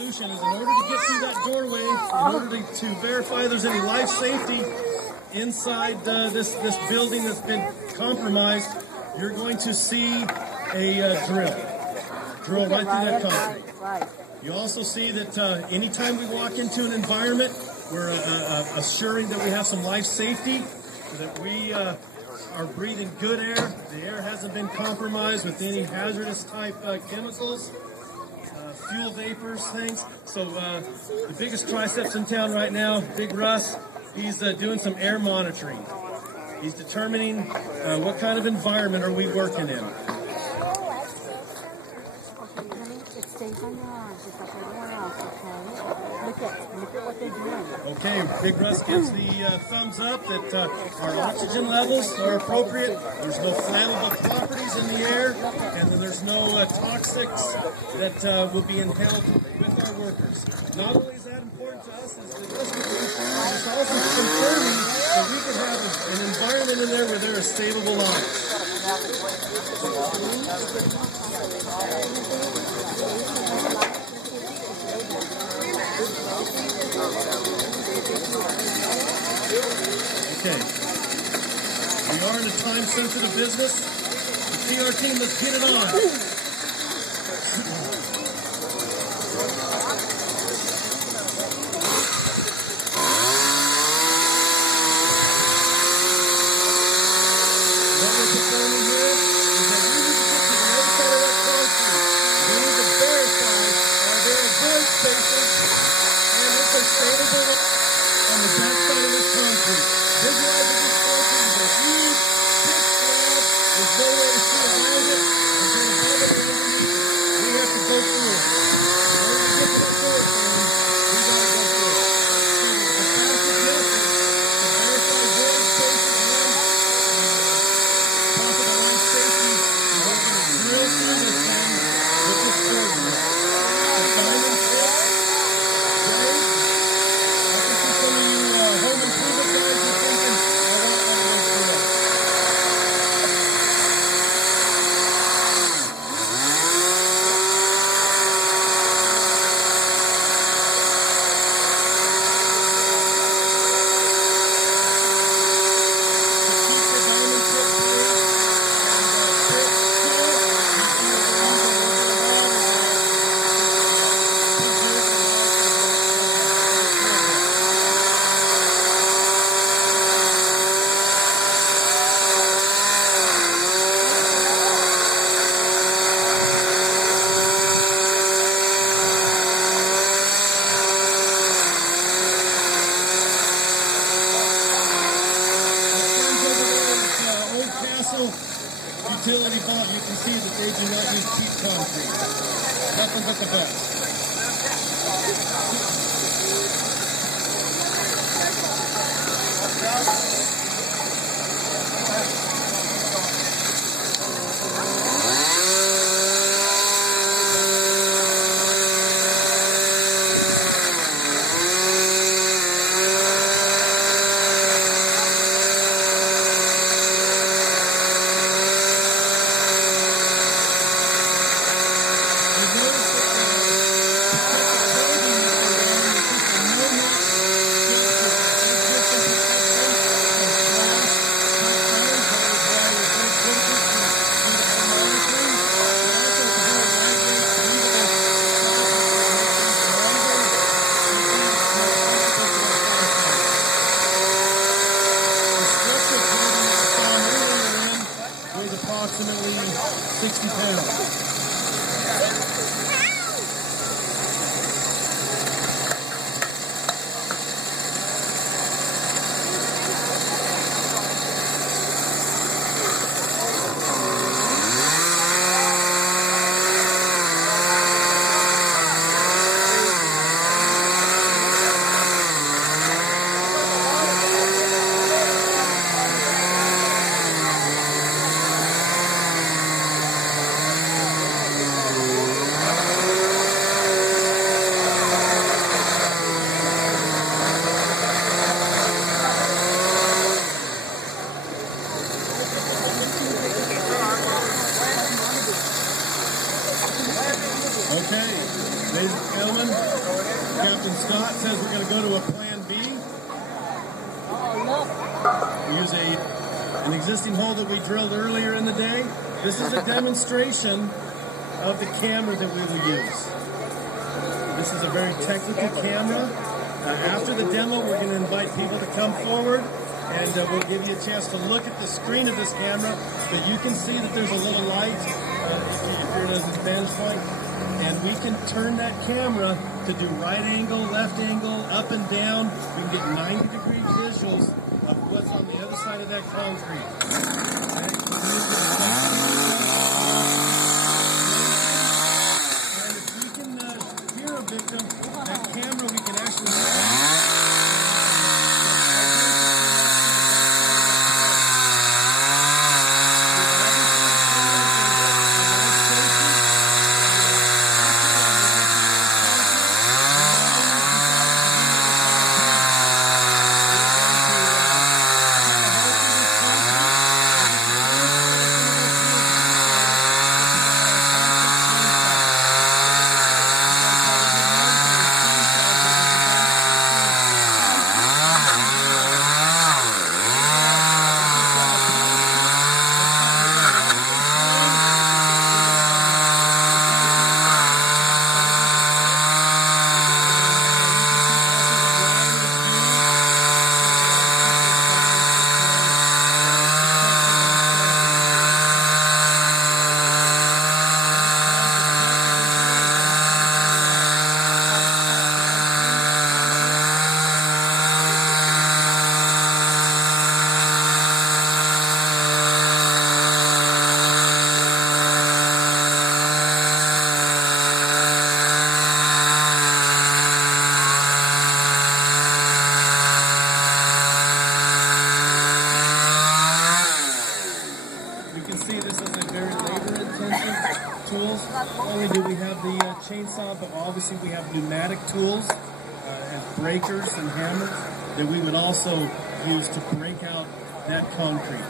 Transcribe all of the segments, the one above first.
solution is in order to get through that doorway, in order to verify there's any life safety inside this building that's been compromised, you're going to see a drill right through that concrete. You also see that anytime we walk into an environment, we're assuring that we have some life safety, that we are breathing good air. The air hasn't been compromised with any hazardous type chemicals, fuel vapors, things. So the biggest triceps in town right now, Big Russ, he's doing some air monitoring. He's determining what kind of environment are we working in. Look at what they're doing. Okay, Big Russ gives the thumbs up that our oxygen levels are appropriate. There's no flammable properties in the air, and then there's no toxics that will be inhaled with our workers. Not only is that important to us as the restoration, it's also confirming that we can have an environment in there where there are savable lives. Okay, we are in a time-sensitive business. The PR team, let's get it on. Utility vault, you can see that they do not use cheap concrete. Nothing but the best. Ladies and gentlemen, Captain Scott says we're going to go to a plan B. We use an existing hole that we drilled earlier in the day. This is a demonstration of the camera that we will use. This is a very technical camera. After the demo, we're going to invite people to come forward, and we'll give you a chance to look at the screen of this camera. But you can see that there's a little light if you're at the vantage point, and we can turn that camera to do right angle, left angle, up and down. We can get 90-degree visuals of what's on the other side of that concrete. Okay? And if we can hear a victim, that camera we can actually... Tools. Not only do we have the chainsaw, but obviously we have pneumatic tools as breakers and hammers that we would also use to break out that concrete.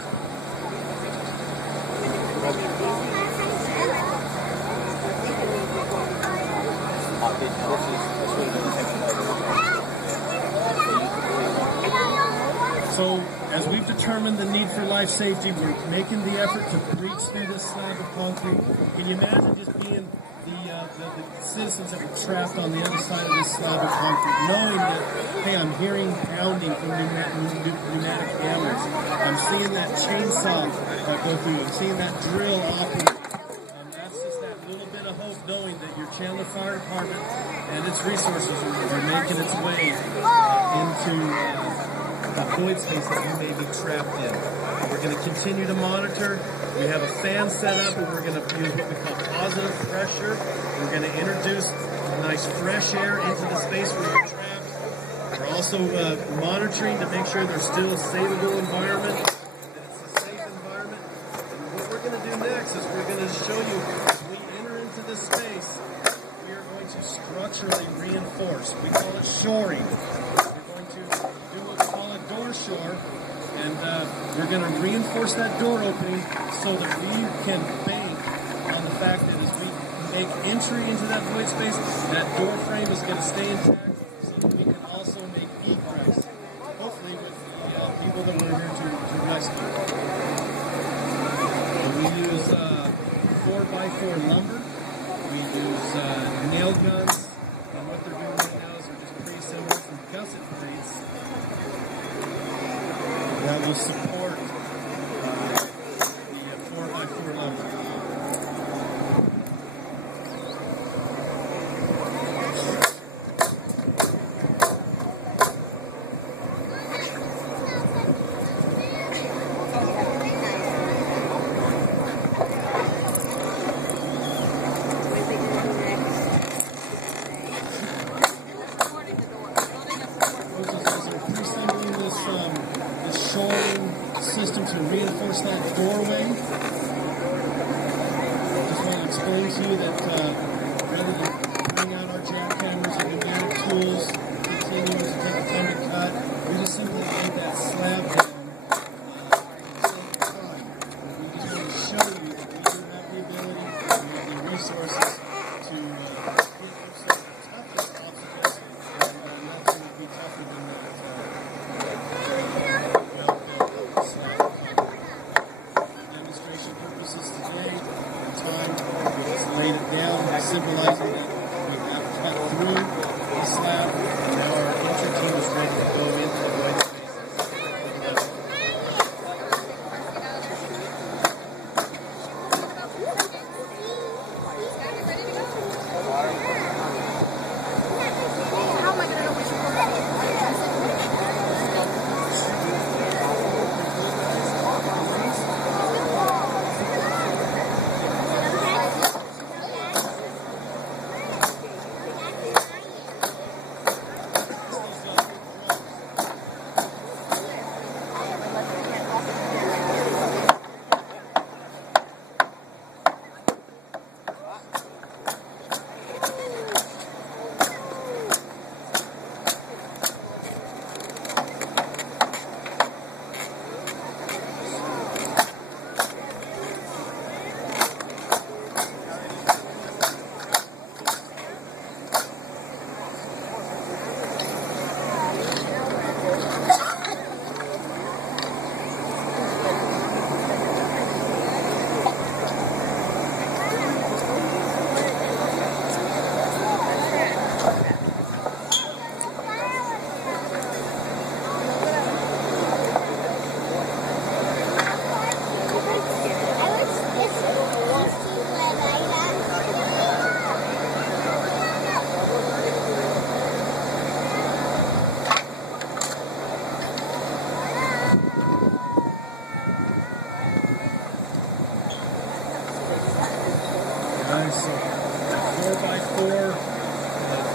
So, as we've determined the need for life safety, we're making the effort to breach through this slab of concrete. Can you imagine just being the citizens that were trapped on the other side of this slab of concrete, knowing that, hey, I'm hearing pounding from pneumatic hammers. I'm seeing that chainsaw go through. I'm seeing that drill operate. That's just that little bit of hope, knowing that your Chandler Fire Department and its resources are making its way into the void space that you may be trapped in. We're going to continue to monitor. We have a fan set up, and we're going to use what we call positive pressure. We're going to introduce nice fresh air into the space where you're trapped. We're also monitoring to make sure there's still a savable environment, that it's a safe environment. And what we're going to do next is we're going to show you, as we enter into this space, we are going to structurally reinforce. We call it shoring. Shore, and we're going to reinforce that door opening so that we can bank on the fact that as we make entry into that void space, that door frame is going to stay intact so that we can also make egress, hopefully with the people that we're here to rescue. And we use 4x4 lumber, we use nail guns, and what they're doing right now is they're just pre-assembling some gusset plates that will support the 4x4 lumber. Pre-assembling this shoring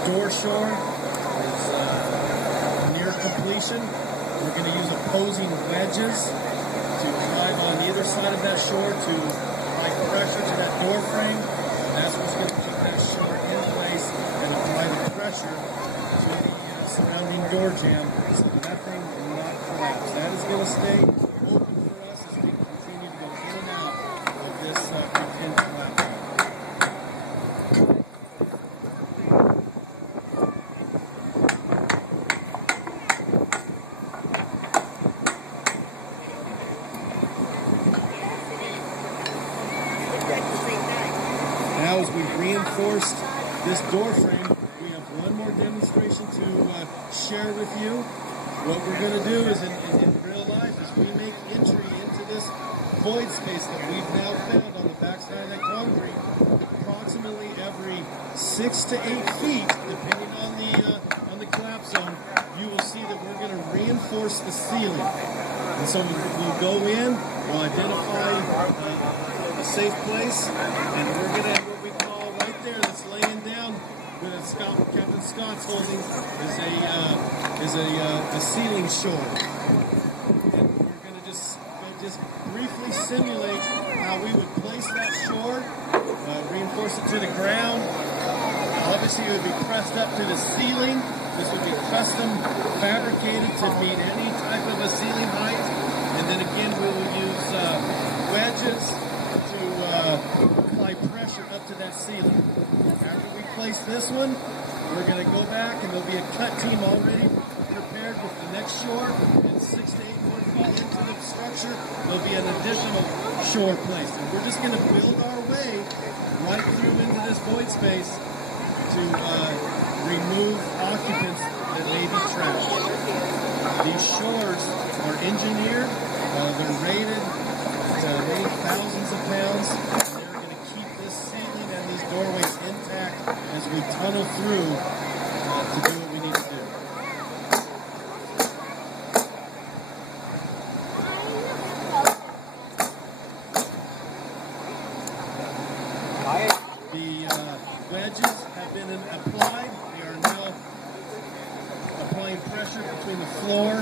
door shore is near completion. We're going to use opposing wedges to drive on either side of that shore to apply pressure to that door frame. And that's what's going to keep that shore in place and apply the pressure to the surrounding door jamb so that thing will not collapse. That is going to stay open for us as we continue to go in and out of this contingent platform. Now, as we've reinforced this door frame, we have one more demonstration to share with you. What we're going to do is, in real life, is we make entry into this void space that we've now found on the backside of that concrete. Approximately every 6 to 8 feet, depending on the collapse zone, you will see that we're going to reinforce the ceiling. And so we'll go in, we'll identify a safe place, and we're going to have what we call right there that's laying down that Captain Scott's holding is a ceiling shore. And we're going to just briefly simulate how we would place that shore, reinforce it to the ground. Obviously, it would be pressed up to the ceiling. This would be custom fabricated to meet any type of a ceiling height. And then again, we will use wedges to apply pressure up to that ceiling. After we place this one, we're going to go back and there'll be a cut team already prepared with the next shore. And 6 to 8 more feet into the structure, there'll be an additional shore placed. And we're just going to build our way right through into this void space to remove occupants that may be trapped. These shores are engineered, they're rated to weigh thousands of pounds, and they're going to keep this ceiling and these doorways intact as we tunnel through to do what we need to do. The wedges have been applied. They are now applying pressure between the floor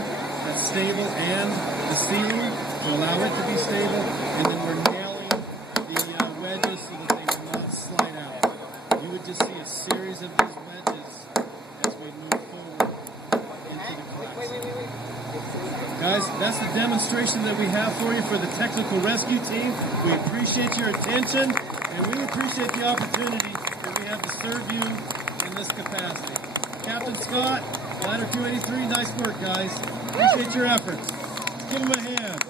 that's stable and the ceiling to allow it to be stable, and then we're nailing the wedges so that they will not slide out. You would just see a series of these wedges as we move forward into the collapse. Guys, that's the demonstration that we have for you for the technical rescue team. We appreciate your attention, and we appreciate the opportunity that we have to serve you in this capacity. Captain Scott, Ladder 283, nice work, guys. Appreciate your efforts. Let's give them a hand.